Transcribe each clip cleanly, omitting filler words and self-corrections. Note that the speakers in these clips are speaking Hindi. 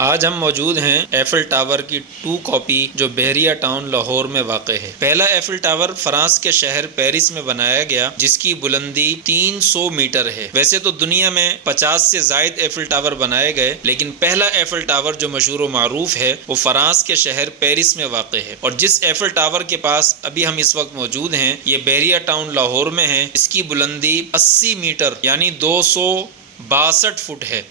आज हम मौजूद हैं एफिल टावर की 2 कॉपी जो बहरिया टाउन लाहौर में वाक़ है। पहला एफिल टावर फ्रांस के शहर पेरिस में बनाया गया जिसकी बुलंदी 300 मीटर है। वैसे तो दुनिया में 50 से ज़ायद एफिल टावर बनाए गए, लेकिन पहला एफिल टावर जो मशहूर व मारूफ है वो फ्रांस के शहर पेरिस में वाक़ है। और जिस एफिल टावर के पास अभी हम इस वक्त मौजूद हैं ये बहरिया टाउन लाहौर में है। इसकी बुलंदी 80 मीटर यानी 262 फुट है।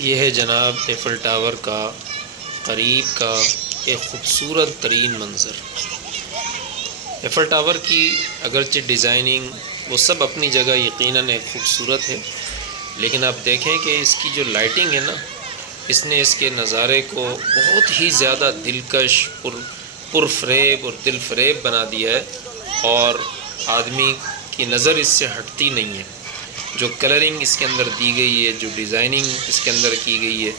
ये है जनाब एफिल टावर का करीब का एक ख़ूबसूरत तरीन मंज़र। एफिल टावर की अगरचे डिज़ाइनिंग वो सब अपनी जगह यकीनन एक ख़ूबसूरत है, लेकिन आप देखें कि इसकी जो लाइटिंग है ना, इसने इसके नज़ारे को बहुत ही ज़्यादा दिलकश पुरफ़रेब और दिलफ़रेब बना दिया है और आदमी की नज़र इससे हटती नहीं है। जो कलरिंग इसके अंदर दी गई है, जो डिज़ाइनिंग इसके अंदर की गई है,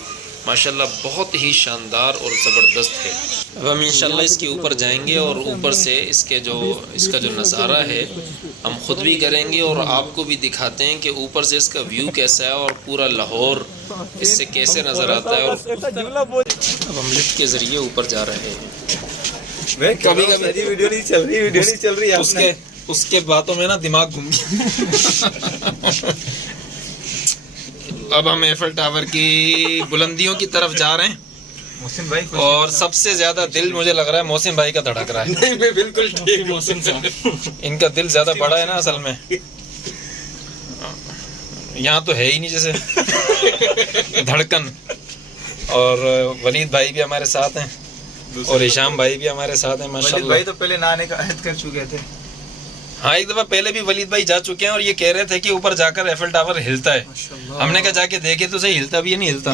माशाल्लाह बहुत ही शानदार और ज़बरदस्त है। अब हम इंशाल्लाह इसके ऊपर जाएंगे और ऊपर से इसका जो नज़ारा है हम ख़ुद भी करेंगे और आपको भी दिखाते हैं कि ऊपर से इसका व्यू कैसा है और पूरा लाहौर इससे कैसे नज़र आता है। और अब हम लिफ्ट के ज़रिए ऊपर जा रहे हैं। कभी वीडियो नहीं चल रही उसके बातों में ना दिमाग घूम गया। अब हम एफिल टावर की बुलंदियों की तरफ जा रहे हैं मोहसिन भाई, और सबसे ज्यादा दिल मुझे लग रहा है मोहसिन भाई का धड़क रहा है। नहीं, मैं बिल्कुल ठीक मोहसिन साहब, इनका दिल ज्यादा बड़ा है ना असल में। यहाँ तो है ही नहीं जैसे धड़कन। और वलीद भाई भी हमारे साथ हैं और हिशाम भाई भी हमारे साथ हैं माशाल्लाह। वलीद भाई तो पहले नहाने का अहद कर चुके थे। हाँ, एक दफ़ा पहले भी वलीद भाई जा चुके हैं और ये कह रहे थे कि ऊपर जाकर एफिल टावर हिलता है। हमने कहा जाके देखे तो सही, हिलता भी है नहीं हिलता।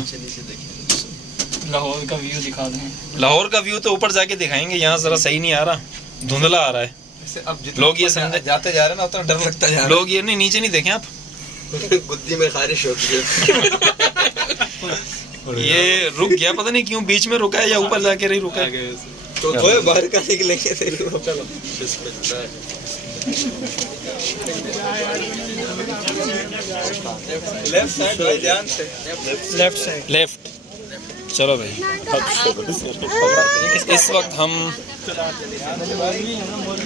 लाहौर का व्यू दिखा दें। लाहौर का व्यू तो ऊपर जाके दिखाएंगे, यहाँ जरा सही नहीं आ रहा, धुंधला आ रहा है। अब लोग ये समझे जाते जा रहे हैं ना उतना डर लगता जा रहा है। लोग ये नहीं, नीचे नहीं देखें आप। गुद्दी में खारिश होती है। ये रुक गया, पता नहीं क्यों बीच में रुका है या ऊपर जाके नहीं रुका है। तो बाहर का निकलेंगे। चलो लेफ्ट साइड भाई, ध्यान से लेफ्ट साइड। लेफ्ट। चलो भाई, इस वक्त हम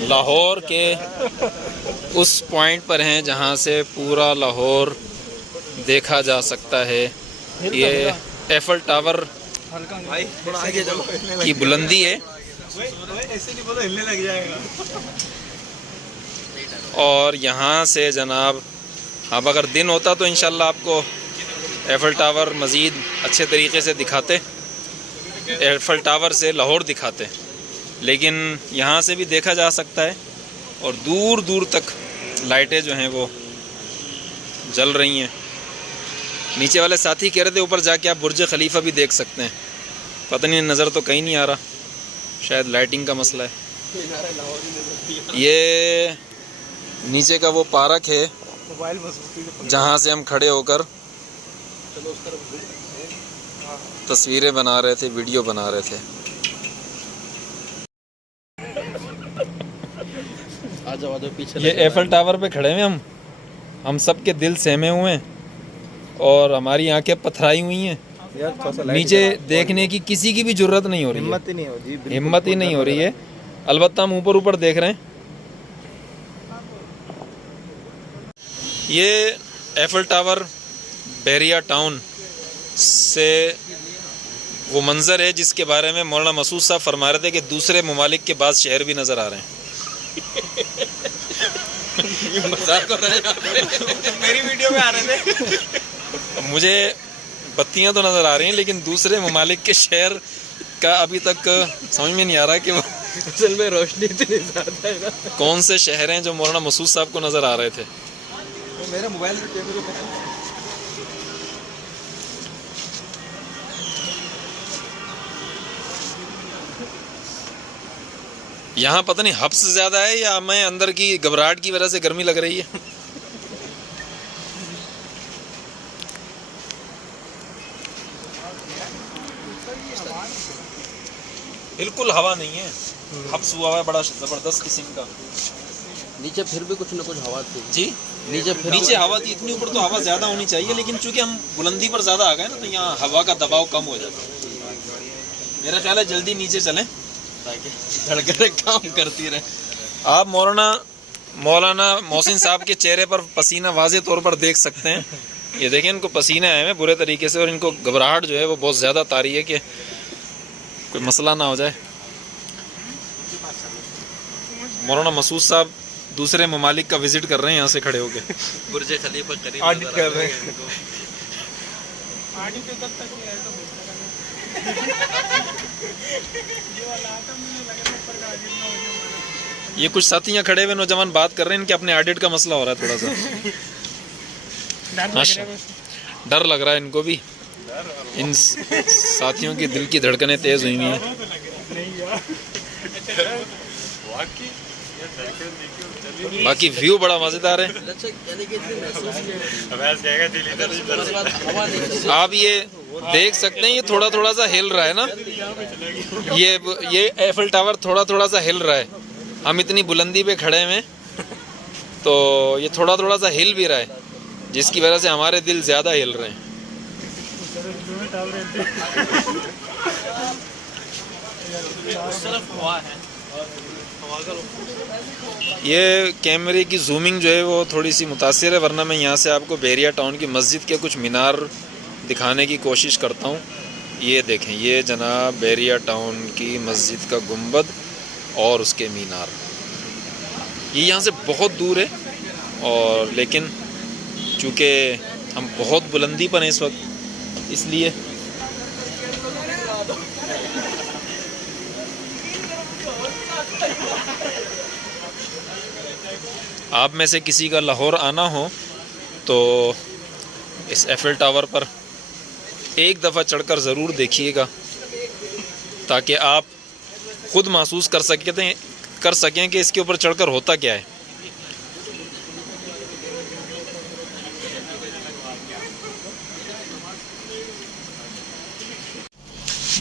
लाहौर के उस पॉइंट पर हैं जहां से पूरा लाहौर देखा जा सकता है। ये एफिल टावर की बुलंदी है ऐसे नहीं बोलो, हिलने लग जाएगा। और यहाँ से जनाब अब अगर दिन होता तो इंशाल्लाह आपको एफिल टावर मज़ीद अच्छे तरीके से दिखाते, एफिल टावर से लाहौर दिखाते, लेकिन यहाँ से भी देखा जा सकता है और दूर दूर तक लाइटें जो हैं वो जल रही हैं। नीचे वाले साथी कह रहे थे ऊपर जाके आप बुर्ज खलीफा भी देख सकते हैं, पता नहीं नज़र तो कहीं नहीं आ रहा, शायद लाइटिंग का मसला है। ये नीचे का वो पार्क है जहाँ से हम खड़े होकर तस्वीरें बना रहे थे, वीडियो बना रहे थे। ये एफिल टावर पे खड़े हैं हम सब के दिल सहमे हुए हैं और हमारी आंखें पथराई हुई हैं। नीचे देखने की किसी की भी जरूरत नहीं हो रही है, हिम्मत ही नहीं हो रही है। अलबत्ता हम ऊपर देख रहे हैं। ये एफिल टावर बहरिया टाउन से वो मंज़र है जिसके बारे में मौलाना मसूद साहब फरमा रहे थे कि दूसरे ममालिक के बाद शहर भी नज़र आ रहे हैं। ये मजाक कर रहे हैं। मेरी वीडियो में आ रहे थे। मुझे बत्तियां तो नज़र आ रही हैं लेकिन दूसरे ममालिक के शहर का अभी तक समझ में नहीं आ रहा कि वो असल में रोशनी इतनी ज़्यादा है ना। कौन से शहर हैं जो मौलाना मसूद साहब को नज़र आ रहे थे। मेरा मोबाइल में कैमरे को यहाँ पता नहीं हब्स ज़्यादा है या मैं अंदर की घबराहट की वजह से गर्मी लग रही है। बिल्कुल हवा नहीं है, हब्स हुआ है बड़ा ज़बरदस्त किस्म का। नीचे फिर भी कुछ न कुछ हवा थी जी, नीचे हवा थी इतनी, ऊपर तो हवा ज़्यादा होनी चाहिए, लेकिन चूंकि हम बुलंदी पर ज़्यादा आ गए ना, तो यहाँ हवा का दबाव कम हो जाता है। मेरा ख्याल है जल्दी नीचे चलें ताकि धड़कनें काम करती रहे। आप मौलाना मोहसिन साहब के चेहरे पर पसीना वाज़े तौर पर देख सकते हैं। ये देखें, इनको पसीने आए हैं बुरे तरीके से, और इनको घबराहट जो है वो बहुत ज़्यादा तारी है कि कोई मसला ना हो जाए। मौलाना मसूद साहब दूसरे ममालिक का विज़िट कर रहे हैं, यहाँ से खड़े होके बुर्ज खलीफा करीब ऑडिट कर रहे हैं। ये कुछ साथी यहाँ खड़े हुए नौजवान बात कर रहे हैं, इनके अपने ऑडिट का मसला हो रहा है थोड़ा सा। डर लग रहा है इनको भी, इन साथियों की दिल की धड़कनें तेज हुई हैं। बाकी व्यू बड़ा मज़ेदार है। आप ये देख सकते हैं, ये थोड़ा थोड़ा सा हिल रहा है ना, ये एफिल टावर थोड़ा थोड़ा सा हिल रहा है। हम इतनी बुलंदी पे खड़े हैं तो ये थोड़ा थोड़ा सा हिल भी रहा है, जिसकी वजह से हमारे दिल ज़्यादा हिल रहे हैं। ये कैमरे की जूमिंग जो है वो थोड़ी सी मुतासिर है, वरना मैं यहाँ से आपको बहरिया टाउन की मस्जिद के कुछ मीनार दिखाने की कोशिश करता हूँ। ये देखें, ये जनाब बहरिया टाउन की मस्जिद का गुंबद और उसके मीनार, ये यहाँ से बहुत दूर है, और लेकिन चूँकि हम बहुत बुलंदी पर हैं इस वक्त, इसलिए आप में से किसी का लाहौर आना हो तो इस एफिल टावर पर एक दफ़ा चढ़कर ज़रूर देखिएगा, ताकि आप ख़ुद महसूस कर सकें कि इसके ऊपर चढ़कर होता क्या है।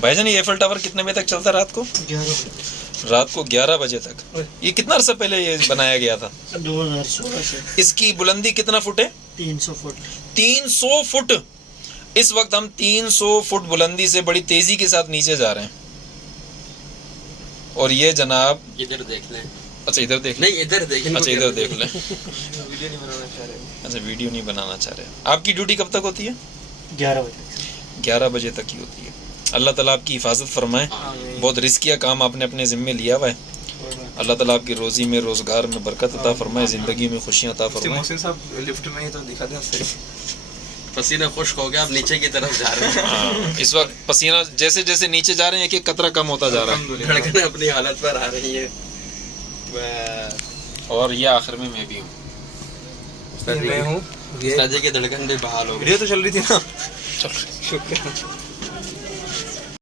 भाईजान, ये एफिल टावर कितने बजे तक चलता है रात को? 11 रात को 11 बजे तक। ये कितना अर्सा पहले ये बनाया गया था? 2016 से। इसकी बुलंदी कितना फुट है? 300 फुट। 300 फुट। इस वक्त हम 300 फुट बुलंदी से बड़ी तेजी के साथ नीचे जा रहे हैं, और ये जनाब इधर देख लें। अच्छा, इधर देख लें। नहीं, इधर देख लें। अच्छा, इधर देख लें। वीडियो नहीं बनाना चाह रहे। अच्छा, वीडियो नहीं बनाना चाह रहे। आपकी ड्यूटी कब तक होती है? 11 बजे। 11 बजे तक ही होती है। अल्लाह ताला आपकी हिफाजत फरमाए। बहुत रिस्किया काम आपने अपने ज़िम्मे लिया हुआ है। अल्लाह ताला आपकी रोज़ी में, रोज़गार में बरकत अता फरमाए, ज़िंदगी में खुशियाँ अता फरमाए। मोहसिन साहब लिफ्ट में ही तो दिखा दें सही। पसीना खुश्क हो गया, आप नीचे की तरफ जा रहे हैं। इस वक्त पसीना जैसे जैसे नीचे जा रहे हैं, एक कतरा कम होता जा रहा है। धड़कनें अपनी हालत पर आ रही है। और ये आखिर में मैं भी हूँ। मैं हूँ। उस्ताद जी की धड़कन भी बहाल हो गई। वीडियो तो चल रही थी ना। चल। शुक्रिया।